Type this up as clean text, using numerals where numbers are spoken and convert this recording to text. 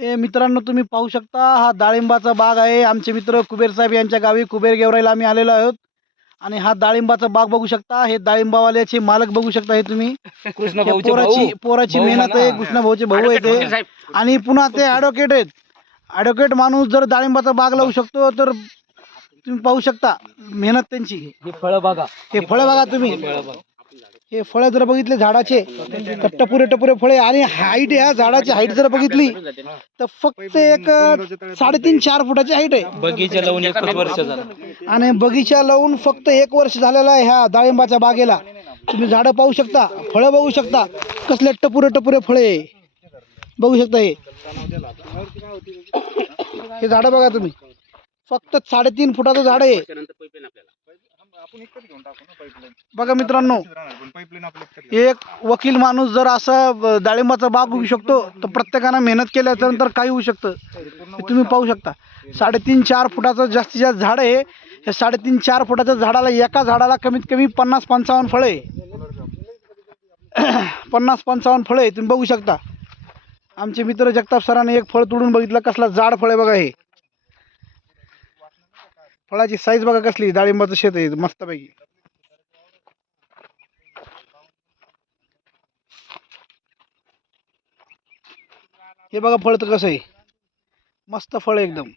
मित्रांनो, तुम्ही पाहू शकता हा डाळिंबाचा बाग आहे. आमचे मित्र कुबेर साहेब यांच्या गावी कुबेर गेवराईला आम्ही आलेलो आहोत. आणि हा डाळिंबाचा बाग बघू शकता. हे डाळिंबावाल्याचे मालक बघू शकता. हे तुम्ही कृष्ण हे भाऊचे पोराची भाऊ मेहनत आहे. म्हणा. कृष्ण भाऊचे भाऊ आहेत ते. आणि पुन्हा ते ॲडव्होकेट आहेत. ॲडव्होकेट माणूस जर डाळिंबाचा बाग लावू शकतो तर तुम्ही पाहू शकता मेहनत त्यांची. हे फळं बघा, हे फळं बघा तुम्ही. हे फळं जर बघितले झाडाचे तर टपुरे फळे. आणि हाईट, ह्या झाडाची हाईट जर बघितली तर फक्त एक 3.5-4 फुटाची हाईट आहे. बगीचा लावून 1 वर्ष झालं. आणि बगीचा लावून फक्त 1 वर्ष झालेला आहे ह्या डाळिंबाच्या बागेला. तुम्ही झाडं पाहू शकता, फळं बघू शकता, कसले टपुरे फळे बघू शकता. हे झाडं बघा तुम्ही, फक्त 3.5 फुटाचं झाड आहे. बघा मित्रांनो, एक वकील माणूस जर असा डाळिंबाचा बाग होऊ शकतो तर प्रत्येकानं मेहनत केल्याच्या नंतर काही होऊ शकतं. तुम्ही पाहू शकता 3.5-4 फुटाचं जास्तीत जास्त झाड आहे. हे 3.5-4 फुटाच्या झाडाला, एका झाडाला कमीत कमी 50-55 फळे, 50-55 फळे तुम्ही बघू शकता. आमचे मित्र जगताप सरांनी एक फळ तोडून बघितलं, कसला जाड फळ आहे बघा. हे फळाची साईज बघा कसली. डाळिंबाचं शेत आहे मस्तपैकी. हे बघा फळ तर कसं आहे, मस्त फळ एकदम.